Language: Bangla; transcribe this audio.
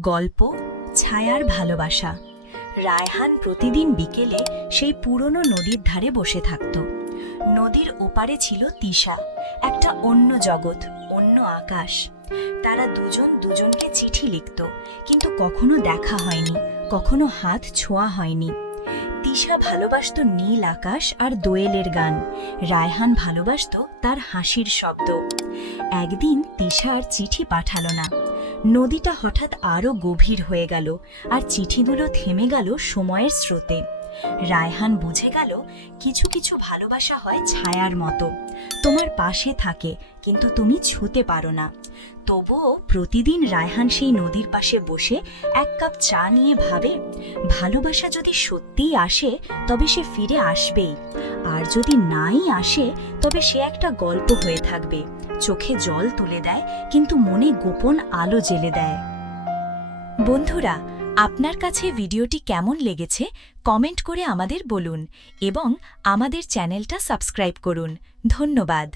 গল্প, ছায়ার ভালোবাসা। রায়হান প্রতিদিন বিকেলে সেই পুরনো নদীর ধারে বসে থাকত। নদীর ওপারে ছিল তিশা, একটা অন্য জগৎ, অন্য আকাশ। তারা দুজন দুজনকে চিঠি লিখত, কিন্তু কখনো দেখা হয়নি, কখনো হাত ছোঁয়া হয়নি। তিশা ভালোবাসত নীল আকাশ আর দোয়েলের গান। রায়হান ভালোবাসত তার হাসির শব্দ। একদিন তিশা আর চিঠি পাঠালো না। নদীটা হঠাৎ আরও গভীর হয়ে গেল আর চিঠিগুলো থেমে গেল সময়ের স্রোতে। রায়হান বুঝে গেল কিছু কিছু ভালোবাসা হয় ছায়ার মতো। তোমার পাশে থাকে, কিন্তু তুমি ছুতে পারো না। তবুও প্রতিদিন রায়হান সেই নদীর পাশে বসে এক কাপ চা নিয়ে ভাবে, ভালোবাসা যদি সত্যিই আসে, তবে সে ফিরে আসবেই। আর যদি নাই আসে, তবে সে একটা গল্প হয়ে থাকবে। চোখে জল তুলে দেয়, কিন্তু মনে গোপন আলো জেলে দেয়। বন্ধুরা আপনার কাছে ভিডিওটি কেমন লেগেছে, কমেন্ট করে আমাদের বলুন এবং আমাদের চ্যানেলটা সাবস্ক্রাইব করুন। ধন্যবাদ।